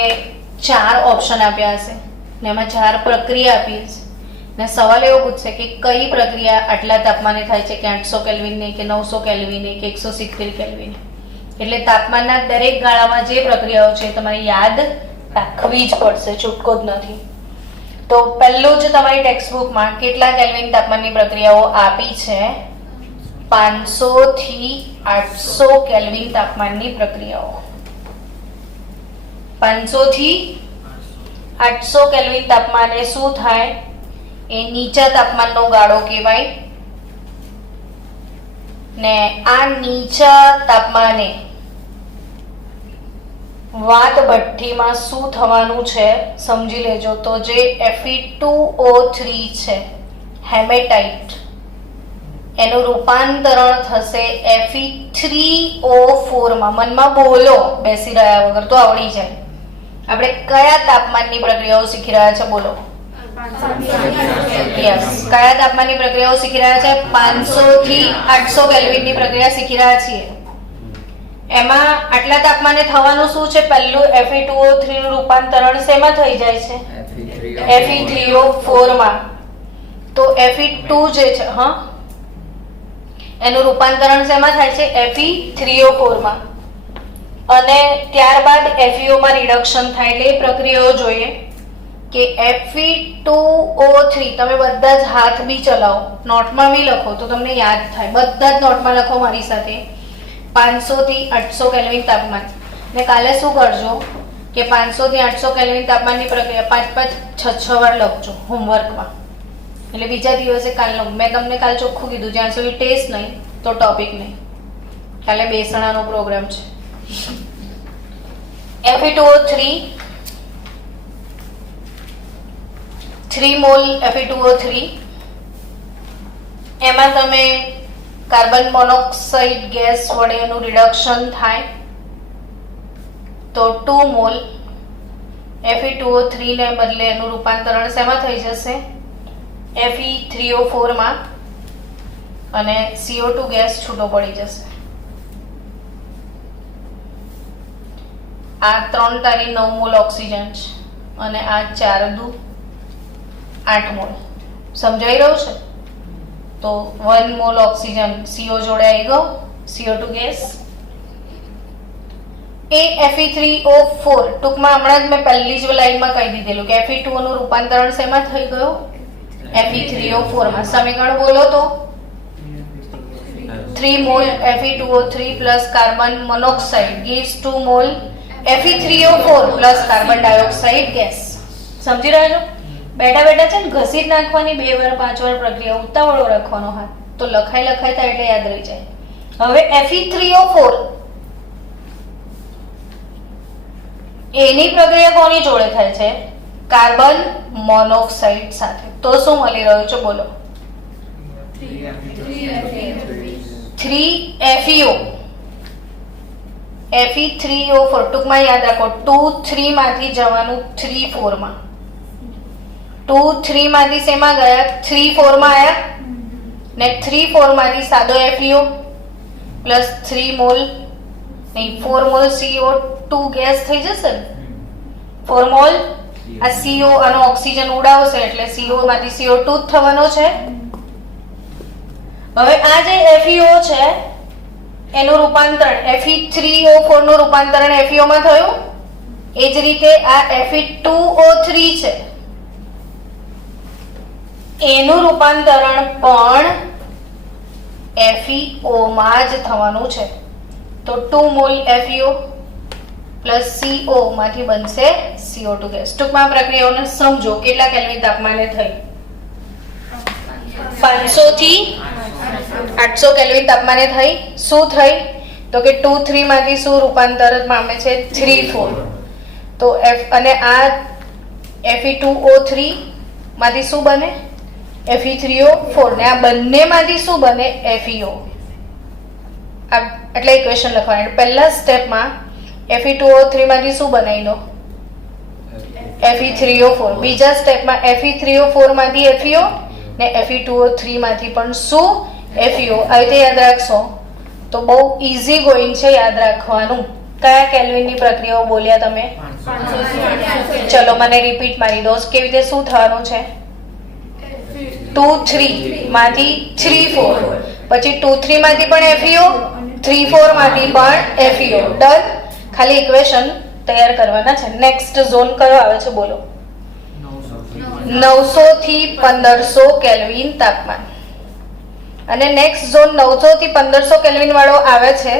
4 ઓપ્શન આપ્યા હશે ને એમાં 4 પ્રક્રિયા આપી હશે ને સવાલ એવો પૂછશે કે કઈ પ્રક્રિયા આટલા તાપમાને થાય છે, કે 800 કેલ્વિને, કે 900 કેલ્વિને, કે 170 કેલ્વિને. એટલે તાપમાનના દરેક ગાળામાં જે પ્રક્રિયાઓ છે તમારે યાદ રાખવી જ પડશે, છૂટકો જ નથી. તો પહેલું જ તમારી ટેક્સ્ટબુકમાં કેટલા કેલ્વિન તાપમાનની પ્રક્રિયાઓ આપી છે? 500 થી 800 કેલ્વિન તાપમાનની પ્રક્રિયાઓ. 500 થી 800 કેલ્વિન તાપમાને શું થાય? એ નીચા તાપમાનનો ગાળો કહેવાય. ને આ નીચા તાપમાને વાદભઠ્ઠીમાં શું થવાનું છે સમજી લેજો. તો જે Fe2O3 છે, હેમેટાઇટ, એનું રૂપાંતરણ થશે Fe3O4 માં. મનમાં બોલો બેસી રહ્યા વગર, તો આવડી જાય. આપણે કયા તાપમાનની પ્રક્રિયાઓ શીખી રહ્યા છે? બોલો. યસ, કયા તાપમાનની પ્રક્રિયાઓ શીખી રહ્યા છે? 500 થી 800 કેલ્વિનની પ્રક્રિયા શીખી રહ્યા છીએ. એમાં આટલા તાપમાને થવાનું શું છે? પહેલું Fe2O3 નું રૂપાંતરણ શેમાં થઈ જાય છે? Fe3O4 માં. તો Fe2 જે છે, હા, એનું રૂપાંતરણ શેમાં થાય છે? Fe3O4 માં. અને ત્યારબાદ FeO માં રિડક્શન થાય. એટલે એ પ્રક્રિયાઓ જોઈએ કે Fe2O3 તમે બધા જ હાથ બી ચલાવો, નોટમાં બી લખો તો તમને યાદ થાય. બધા જ નોટમાં લખો મારી સાથે. 500 થી 800 કેલ્વિન તાપમાન. ને કાલે શું કરજો કે 500 થી 800 કેલ્વિન તાપમાનની પ્રક્રિયા 5-5, 6-6 વાર લખજો હોમવર્કમાં. એટલે બીજા દિવસે કાલનો મેં તમને કાલ ચોખ્ખું કીધું, જ્યાં સુધી ટેસ્ટ નહીં તો ટોપિક નહીં. કાલે બેસણાનો પ્રોગ્રામ છે. Fe2O3 3 મોલ Fe2O3, એમાં તમે કાર્બન મોનોક્સાઇડ ગેસ વડે એનું રિડક્શન થાય તો 2 મોલ Fe2O3 ને બદલે એનું રૂપાંતરણ શેમાં થઈ જશે? Fe3O4 માં, અને CO2 ગેસ છૂટો પડી જશે. આ 3 તારી 9 મોલ ઓક્સિજન છે અને આ 4 દુ 8 મોલ. સમજાઈ રહ્યું છે? તો 1 મોલ ઓક્સિજન CO જોડે આવી ગયો, CO2 ગેસ. એ Fe3O4 ટૂંકમાં હમણાં જ મેં પહેલી જ લાઈનમાં કહી દીધેલું કે Fe2O નું રૂપાંતરણ શેમાં થઈ ગયું? Fe3O4 માં. સમીકરણ બોલો તો. 3 mall Fe2O3 plus carbon monoxide gives 2 mall Fe3O4 plus carbon dioxide gas. સમજી રહ્યા છો? બેઠા બેઠા છે ને ઘસી નાખવાની 2 વાર 5 વાર પ્રક્રિયા, ઉતાવળો રાખવાનો હાથ, તો લખાય થાય એટલે યાદ રહી જાય. હવે Fe3O4 એની પ્રક્રિયા કોની જોડે થાય છે? કાર્બન મોનોક્સાઇડ સાથે. તો શું મળી રહ્યું છે? બોલો. 3FeO. Fe3O4 ટૂંકમાં યાદ રાખો, 2 3 માંથી જવાનું 3 4 માં. 2 3 માંથી શેમાં ગયા? 3 4 માં આયા. ને 3 4 માંથી સાદો FeO પ્લસ 3 મોલ નહીં, 4 મોલ CO2 ગેસ થઈ જશે ને. 4 મોલ આ CO આનો ઓક્સિજન ઉડાવશે એટલે CO માંથી CO2 જ થવાનો છે. હવે આ જે FeO છે એનું રૂપાંતરણ Fe3O4 નું રૂપાંતરણ FeO માં થયું. એ જ રીતે આ Fe2O3 છે એનું રૂપાંતરણ પણ FeO માં જ થવાનું છે. તો 2 મોલ FeO પ્લસ CO માંથી બનશે CO2 ગેસ. ટૂંકમાં આ પ્રક્રિયાઓને સમજો કેટલા કેલ્વિન તાપમાને થઈ. 500 થી 800 કેલ્વિન તાપમાને થઈ. શું થઈ તો કે 2 3 માંથી શું રૂપાંતર પામે છે 3 4. તો અને આ Fe2O3 માંથી શું બને Fe3O4 ને આ બંને માંથી શું બને FeO. એટલે ઇક્વેશન લખવાની. પહેલા સ્ટેપમાં Fe2O3 માંથી શું બનાવી દો Fe3O4. બીજા સ્ટેપમાં Fe3O4 માંથી FeO ને Fe2O3 માંથી પણ શું FeO. આવી રીતે યાદ રાખશો તો બહુ ઈઝી ગોઈંગ છે યાદ રાખવાનું. કયા કેલ્વિનની પ્રક્રિયાઓ બોલ્યા તમે? ચલો મને રિપીટ મારી દો. કેવી રીતે શું થવાનું છે? 2 3 માંથી 3 4, પછી 2 3 માંથી પણ FeO, 3 4 માંથી પણ FeO. ડન. ખાલી ઇક્વેશન તૈયાર કરવાના છે. નેક્સ્ટ ઝોન કયો આવે છે બોલો? 900 થી 1500 કેલ્વિન તાપમાન. અને નેક્સ્ટ ઝોન 900 થી 1500 કેલ્વિન વાળો આવે છે.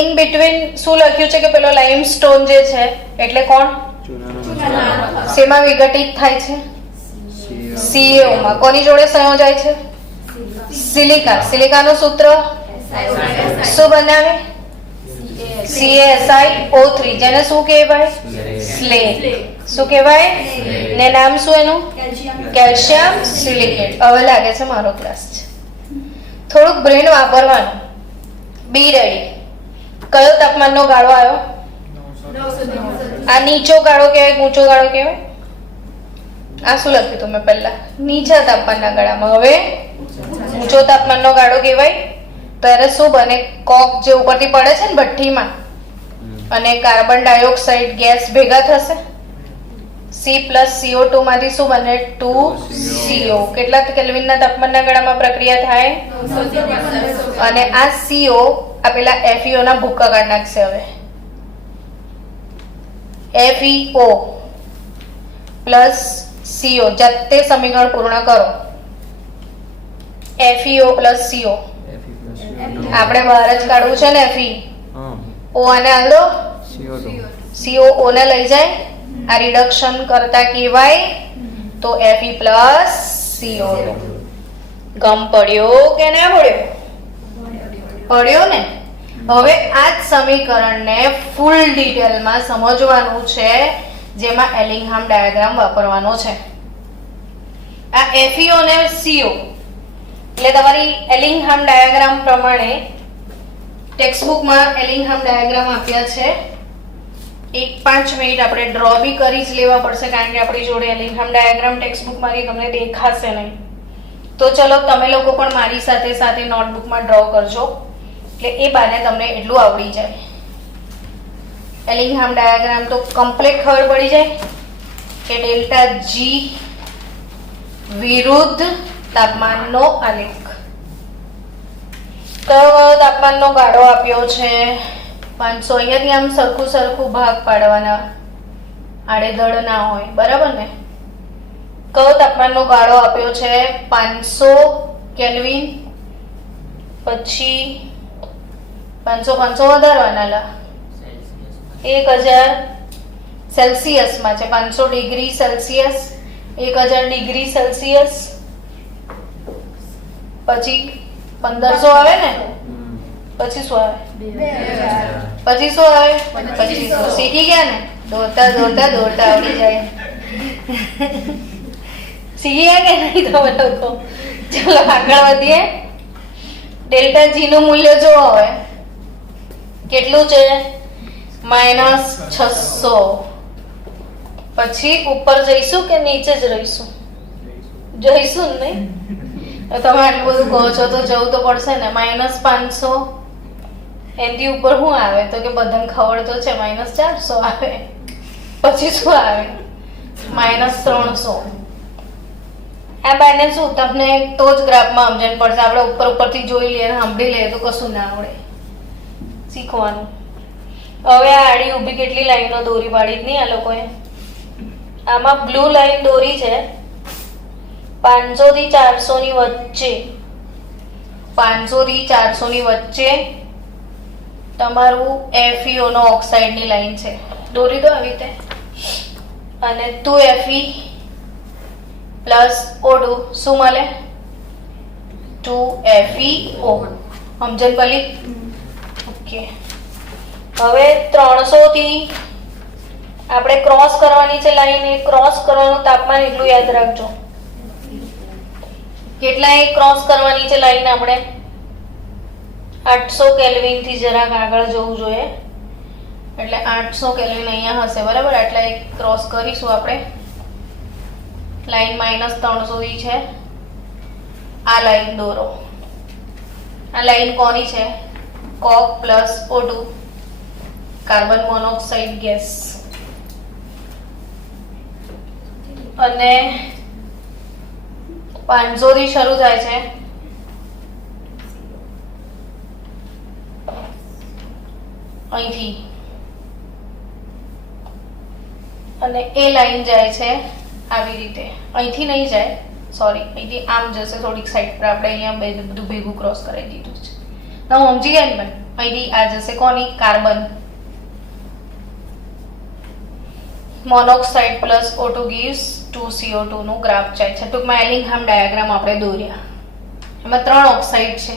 ઇન બિટવીન શું લખ્યું છે કે પેલો લાઇમસ્ટોન જે છે એટલે કોણ? શેમાં વિઘટિત થાય છે? CO માં. કોની જોડે સંયોજાય છે? સિલિકા. સિલિકાનું સૂત્ર શું બનાવે? CaSiO3. જેને શું કહેવાય? સ્લેટ. શું કહેવાય? ને નામ શું એનું? Calcium silicate. હવે લાગે છે મારો ક્લાસ છે. થોડુંક બ્રેન વાપરવાનું. બી રેડી. કયો તાપમાનનો ગાળો આવ્યો? આ નીચો ગાળો કહેવાય ઊંચો ગાળો કહેવાય? આ શું લખ્યું તમે પહેલા? નીચા તાપમાનના ગાળામાં. હવે ઊંચો તાપમાનનો ગાળો કહેવાય. તો એને શું બને? કોક જે ઉપરથી પડે છે ને ભઠ્ઠીમાં અને કાર્બન ડાયોક્સાઇડ ગેસ ભેગા થશે. C પ્લસ CO2 માંથી શું બને? 2CO. કેટલા કેલ્વિનના તાપમાનના ગાળામાં પ્રક્રિયા થાય? અને આ CO આ પેલા FeO ના ભૂક્કા કાઢી નાખશે. હવે FeO પ્લસ CO જાતે સમીકરણ પૂર્ણ કરો. FeO પ્લસ CO આપણે બહાર જ કાઢવું છે ને. Fe O આને હાલ દો. CO ને લઈ જાય. આ રિડક્શન કરતા કહેવાય તો Fe પ્લસ CO2. ગમ પડ્યો કે ના પડ્યો? પડ્યો ને. હવે આ જ સમીકરણને ફૂલ ડિટેલમાં સમજવાનું છે જેમાં એલિંગહામ ડાયાગ્રામ વાપરવાનો છે. આ FeO ને CO એટલે તમારી એલિંગહામ ડાયાગ્રામ પ્રમાણે ટેક્સ્ટબુકમાં એલિંગહામ ડાયાગ્રામ આપ્યા છે. 1-5 મિનિટ આપણે ડ્રો બી કરી જ લેવા પડશે કારણ કે આપણી જોડે એલિંગહામ ડાયાગ્રામ ટેક્સ્ટબુકમાંથી તમને દેખાશે નહીં. તો ચલો તમે લોકો પણ મારી સાથે સાથે નોટબુકમાં ડ્રો કરજો એટલે એ બાને તમને એટલું આવડી જાય. એલિંગહામ ડાયાગ્રામ તો કમ્પ્લીટ ખબર પડી જાય કે ડેલ્ટા G વિરુદ્ધ તાપમાનનો આલેખ. કયો તાપમાનનો ગાળો આપ્યો છે? 500. અહીંયાથી આમ સરખું સરખું ભાગ પાડવાના, આડેધડ ના હોય. બરાબર ને? કયો તાપમાનનો ગાળો આપ્યો છે? 500 કેલ્વિન. પછી 500 વધારવાના લા 1000 સેલ્સિયસમાં છે. 500 ડિગ્રી સેલ્સિયસ, 1000 ડિગ્રી સેલ્સિયસ, પછી 1500 આવે ને. પછી શું આવે? પછી શું આવે? 2500. શીખી ગયા ને? દોડતા દોડતા દોડતા આવડી જાય. શીખી ગયા કે નહીં તમે લોકો? ચલો આગળ વધીએ. ડેલ્ટા G નું મૂલ્ય જો હવે કેટલું છે? -600. પછી ઉપર જઈશું કે નીચે જ રહીશું? જઈશું ને. નહીં તમે આટલું બધું કહો છો તો જવું તો પડશે ને. -500 એનાથી ઉપર શું આવે તો કે બધાને ખબર તો છે -400 આવે. પછી શું આવે -300. આ બંને શું તમને તો જ ગ્રાફમાં સમજણ પડશે. આપણે ઉપરથી જોઈ લઈએ સાંભળી લઈએ તો કશું ના આવડે. શીખવાનું. હવે આ આડી ઊભી કેટલી લાઈનો દોરી પાડી જ નહીં આ લોકોએ. આમાં બ્લુ લાઈન દોરી છે 500 થી 400 ની વચ્ચે. 500 થી 400 ની વચ્ચે તમારું FeO નો ઓક્સાઇડની લાઈન છે. દોરી દો આવી રીતે. અને 2Fe પ્લસ O2 શું મળે? 2FeO. સમજણ પડી? ઓકે. હવે 300 થી આપણે ક્રોસ કરવાની છે લાઈન. એ ક્રોસ કરવાનું તાપમાન એટલું યાદ રાખજો. કેટલા એ ક્રોસ કરવાની છે લાઈન આપણે? 800 કેલ્વિન થી જરાક આગળ જવું જોઈએ. એટલે 800 કેલ્વિન અહીંયા હશે, બરાબર? એટલે એક ક્રોસ કરીશું આપણે. લાઈન -300 થી છે. આ લાઈન દોરો. આ લાઈન કોની છે? Coke plus O2, carbon monoxide gas. અને 500 થી શરૂ થાય છે. અહીંથી અને એ લાઈન જાય છે આવી રીતે. અહીંથી નહીં જાય, સોરી, અહીંથી આમ જશે થોડીક સાઈડ પર. આપણે અહીંયા બધું ભેગું ક્રોસ કરાવી દીધું છે. તો હું સમજી ગયા ને? અહીંથી આ જશે કોની? Carbon monoxide plus O2 gives 2CO2 નું ગ્રાફ જાય છે. ટૂંકમાં એલિંગહામ ડાયાગ્રામ આપણે દોર્યા. એમાં 3 ઓક્સાઇડ છે.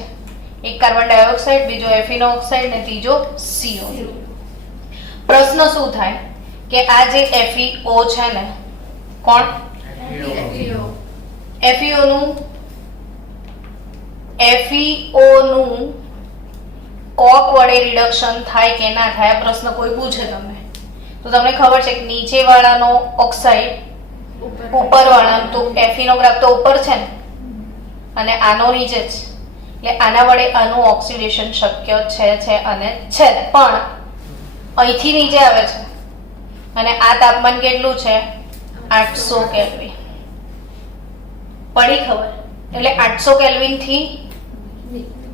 એક કાર્બન ડાયોક્સાઇડ, બીજો Fe નો ઓક્સાઇડ ને ત્રીજો CO. પ્રશ્ન શું થાય કે આ જે FeO છે ને, કોણ? FeO નું કોક વડે રિડક્શન થાય કે ના થાય? આ પ્રશ્ન કોઈ પૂછે તમને તો તમને ખબર છે કે નીચે વાળાનો ઓક્સાઇડ ઉપર વાળાનો, તો Fe નો ગ્રાફ તો ઉપર છે ને અને આનો નીચે છે. એટલે આના વડે આનું ઓક્સિડેશન શક્ય છે અને છે. પણ અહીંથી નીચે આવે છે અને આ તાપમાન કેટલું છે? 800 કેલ્વિન. પડી ખબર? એટલે 800 કેલ્વિન થી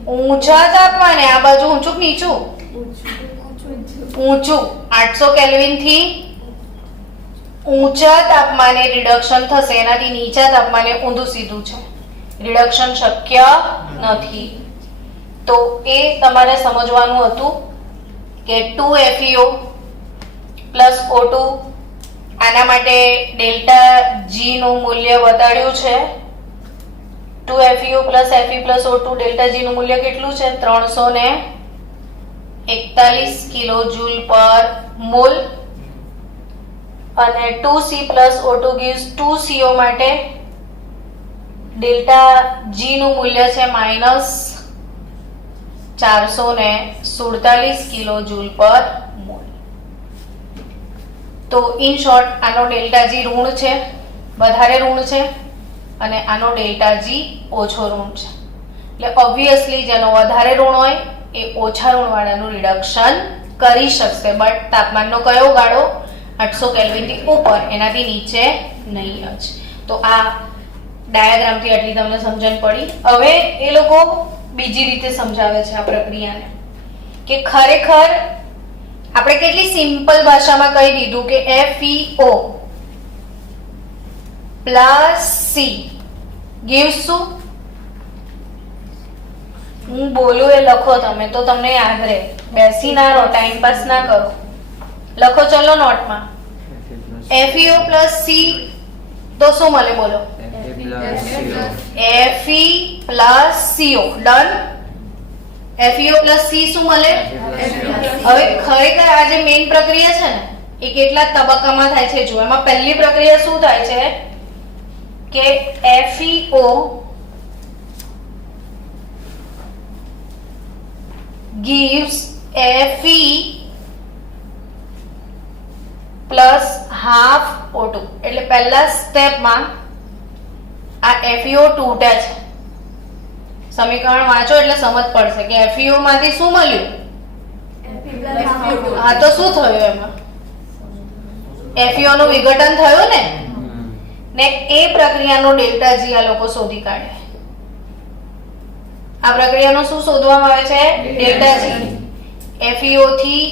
ઊંચા તાપમાને, આ બાજુ ઊંચું કે નીચું? ઊંચું. 800 કેલ્વિન થી ઊંચા તાપમાને રિડક્શન થશે. એનાથી નીચા તાપમાને ઊંધું સીધું છે, રિડક્શન શક્ય નથી. તો એ તમારે સમજવાનું હતું કે 2FeO પ્લસ O2, આના માટે ડેલ્ટા G નું મૂલ્ય બતાડ્યું છે. 2FeO plus Fe plus O2 delta G નું મૂલ્ય કેટલું છે? 341 કિલોજૂલ પર મોલ. અને 2C plus O2 gives 2CO માટે ડેલ્ટા G નું મૂલ્ય છે -447 કિલોજૂલ પર મોલ. તો ઇન શોર્ટ આનો ડેલ્ટા G ઋણ છે, વધારે ઋણ છે, અને આનો ડેલ્ટા G ઓછો ઋણ છે. એટલે ઓબ્વિયસલી જેનો વધારે ઋણ હોય એ ઓછા ઋણવાળાનું રિડક્શન કરી શકશે. બટ તાપમાનનો કયો ગાળો? 800 કેલ્વિન થી ઉપર, એનાથી નીચે નહીં જ. તો આ ડાયાગ્રામથી આટલી તમને સમજણ પડી. હવે એ લોકો બીજી રીતે સમજાવે છે આ પ્રક્રિયાને કે ખરેખર આપણે કેટલી સિમ્પલ ભાષામાં કહી દીધું કે FeO પ્લસ C gives શું? હું બોલું એ લખો તમે, તો તમને યાદ રહે. બેસી ના રહો, ટાઈમ પાસ ના કરો. લખો ચલો નોટમાં. FeO પ્લસ C તો શું મળે? બોલો. Fe plus CO. Done. FeO plus C શું મળે? હવે ખરેખર આ જે મેઇન પ્રક્રિયા છે ને એ કેટલા તબક્કામાં થાય છે જો. એમાં પહેલી પ્રક્રિયા શું થાય છે કે FeO gives Fe plus half O2. એટલે પહેલા સ્ટેપમાં આ FeO તૂટે છે. સમીકરણ વાંચો એટલે સમજ પડશે કે FeO માંથી શું મળ્યું? હા તો શું થયું એમાં? FeO નું વિઘટન થયું ને એ પ્રક્રિયાનો ડેલ્ટા જી આ લોકો શોધી કાઢે. આ પ્રક્રિયાનો શું શોધવામાં આવે છે? Delta G. FeO થી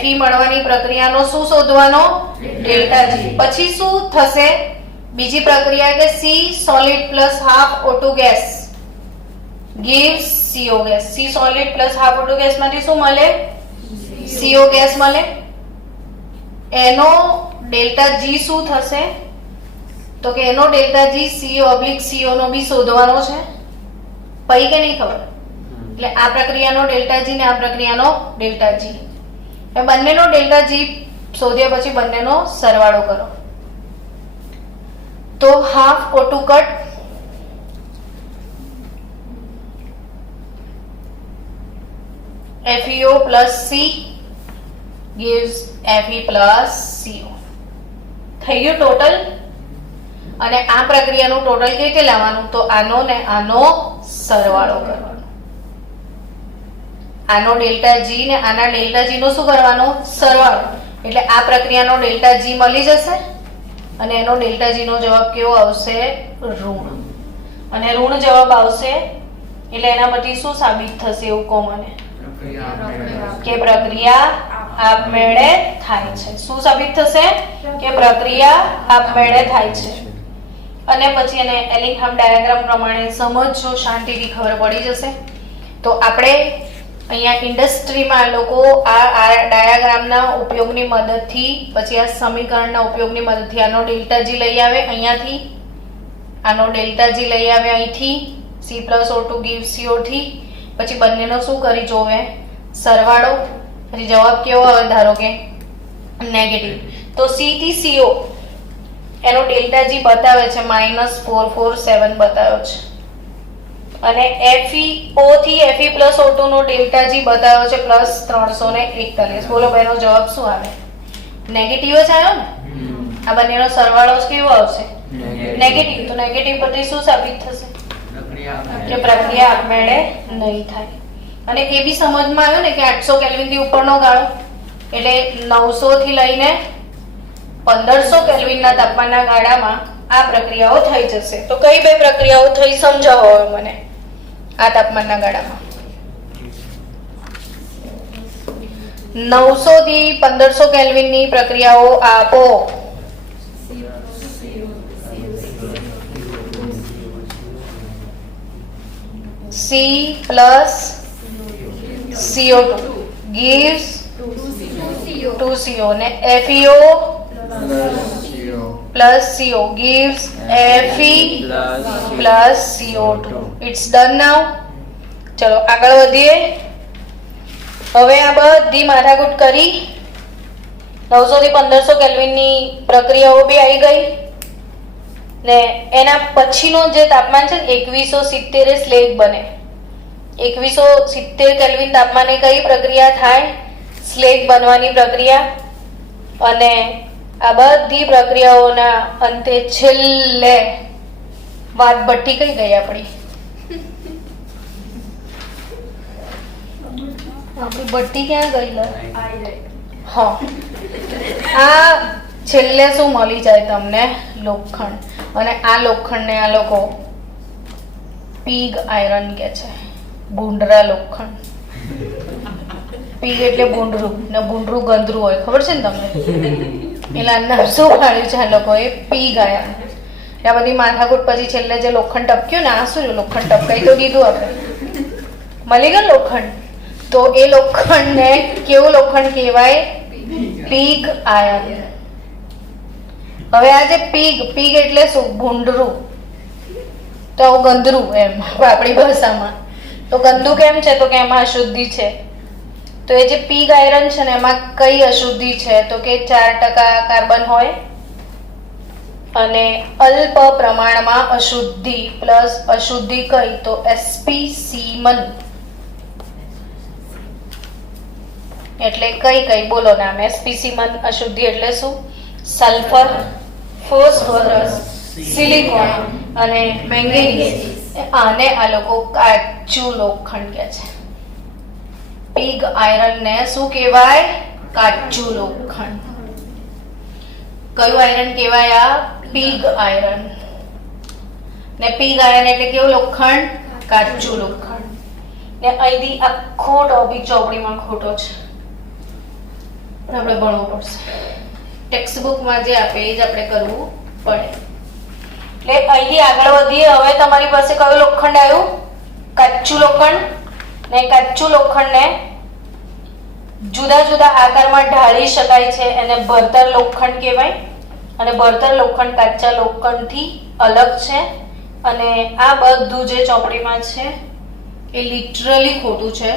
Fe મળવાની પ્રક્રિયાનો શું શોધવાનો? Delta G. પછી શું થશે? બીજી પ્રક્રિયા કે C solid plus half O2 gas gives CO gas. C solid plus half O2 gas માંથી શું મળે? CO gas મળે. એનો ડેલ્ટા જી શું થશે? તો કે એનો ડેલ્ટા જી CO/CO નો બી શોધવાનો છે. પઈ કે નહીં ખબર? એટલે આ પ્રક્રિયાનો ડેલ્ટા જી ને આ પ્રક્રિયાનો ડેલ્ટા જી, એ બંનેનો ડેલ્ટા જી શોધ્યા પછી બંનેનો સરવાળો કરો. તો half O2 cut FeO plus C gives Fe plus CO. થઈ ગયું ટોટલ. અને આ પ્રક્રિયાનું ટોટલ કેવી રીતે લાવવાનું? તો આનો ને આનો સરવાળો કરવાનો. આનો ડેલ્ટા જી ને આના ડેલ્ટા જી નો શું કરવાનો? સરવાળો. એટલે આ પ્રક્રિયાનો ડેલ્ટા જી મળી જશે અને એનો ડેલ્ટા જી નો જવાબ કેવો આવશે? ઋણ. અને ઋણ જવાબ આવશે એટલે એના પછી શું સાબિત થશે એવું કહો મને? કે પ્રક્રિયા આપમેળે થાય છે. શું સાબિત થશે? કે પ્રક્રિયા આપમેળે થાય છે. અને પછી એને એલિંગહામ ડાયાગ્રામ પ્રમાણે સમજો, શાંતિથી ખબર પડી જશે. તો આપણે અહીંયા ઇન્ડસ્ટ્રીમાં લોકો આ ડાયાગ્રામના ઉપયોગની મદદથી, પછી આ સમીકરણના ઉપયોગની મદદથી આનો ડેલ્ટા જી લઈ આવે અહીંયાથી, આનો ડેલ્ટા જી લઈ આવે અહીંથી, C+O2 gives CO થી, પછી બંનેનો શું કરી જોવે? સરવાળો. પછી જવાબ કેવો આવે? ધારો કે નેગેટિવ. તો C થી CO એનો ડેલ્ટા જી બતાવે છે -447 બતાવ્યો છે. અને FeO થી Fe+O2 નો ડેલ્ટા જી બતાવ્યો છે +341. બોલો બેનો જવાબ શું આવે? નેગેટિવ જ આવ્યો ને. આ બંનેનો સરવાળો કેવો આવશે? નેગેટિવ. તો નેગેટિવ પરથી શું સાબિત થશે? કે પ્રક્રિયા આપમેળે નહીં થાય. અને એ બી સમજમાં આવ્યું ને કે 800 કેલ્વિન થી ઉપરનો ગાળો એટલે 900 થી લઈને 1500 કેલ્વિનના તાપમાનના ગાળામાં આ પ્રક્રિયાઓ થઈ જશે. તો કઈ બે પ્રક્રિયાઓ થઈ સમજાવો હવે મને આ તાપમાનના ગાળામાં? 900 થી 1500 કેલ્વિનની પ્રક્રિયાઓ આપો. C plus CO2 gives 2CO ને FeO plus CO gives Fe plus CO2. It's done now. ચલો આગળ વધીએ. હવે આ બધી માથાકૂટ કરી 900 થી 1500 કેલ્વિનની પ્રક્રિયાઓ બી આવી ગઈ ને એના પછીનો જે તાપમાન છે 2170 સ્લેગ બને. 2170 કેલ્વિન તાપમાને કઈ પ્રક્રિયા થાય? સ્લેગ બનવાની પ્રક્રિયા. અને આ બધી પ્રક્રિયાઓના અંતે છેલ્લે વાત ભઠ્ઠી કઈ ગઈ આપણી? આપણી ભઠ્ઠી ક્યાં ગઈ? હા, આ છેલ્લે શું મળી જાય તમને? લોખંડ. અને આ લોખંડને આ લોકો પીગ આયરન કે છે. ભૂંડરા લોખંડ. પીગ એટલે ભૂંડરું ને ભૂંડરું ગંદરું હોય, ખબર છે ને તમને? પેલા નામ શું પાડ્યું છે આ લોકોએ? Pig iron. આ બધી માથાકૂટ પછી છેલ્લે જે લોખંડ ટપક્યું ને, આ શું લોખંડ ટપકાઈ તો દીધું આપણે, મળી ગયું લોખંડ. તો એ લોખંડને કેવું લોખંડ કહેવાય? Pig iron. હવે આ જે પીગ એટલે શું? ભૂંડરું. તો આવું ગંદરું એમ આપણી ભાષામાં. તો ગંદુ કેમ છે? તો કે એમાં અશુદ્ધિ છે. તો એ જે પીગ આયરન છે ને એમાં કઈ અશુદ્ધિ છે? તો કે 4% કાર્બન હોય અને અલ્પ પ્રમાણમાં અશુદ્ધિ પ્લસ અશુદ્ધિ કઈ? તો Sp(Cmn). એટલે કઈ બોલો નામ? Sp(Cmn) અશુદ્ધિ એટલે શું? સલ્ફર, ફોસ્ફરસ, સિલિકોન અને મેંગેનીઝ. આને આ લોકો કાચું લોખંડ કહે છે. pig iron ને શું કહેવાય? કાચું લોખંડ. કયું આયરન કહેવાય? આ pig iron. ને pig iron એટલે કેવું લોખંડ? કાચું લોખંડ. ને અહીંથી આખો ટોપિક ચોપડીમાં ખોટો છે, પણ આપણે ભણવું પડશે. ટેક્સ્ટ બુકમાં જે આપે એ જ આપણે કરવું પડે. એટલે અહીંથી આગળ વધીએ. હવે તમારી પાસે કયું લોખંડ આવ્યું? કાચું લોખંડ. ને કાચું લોખંડને જુદા જુદા આકારમાં ઢાળી શકાય છે, એને ભરતર લોખંડ કહેવાય. અને ભરતર લોખંડ કાચા લોખંડથી અલગ છે. અને આ બધું જે ચોપડીમાં છે એ લિટરલી ખોટું છે.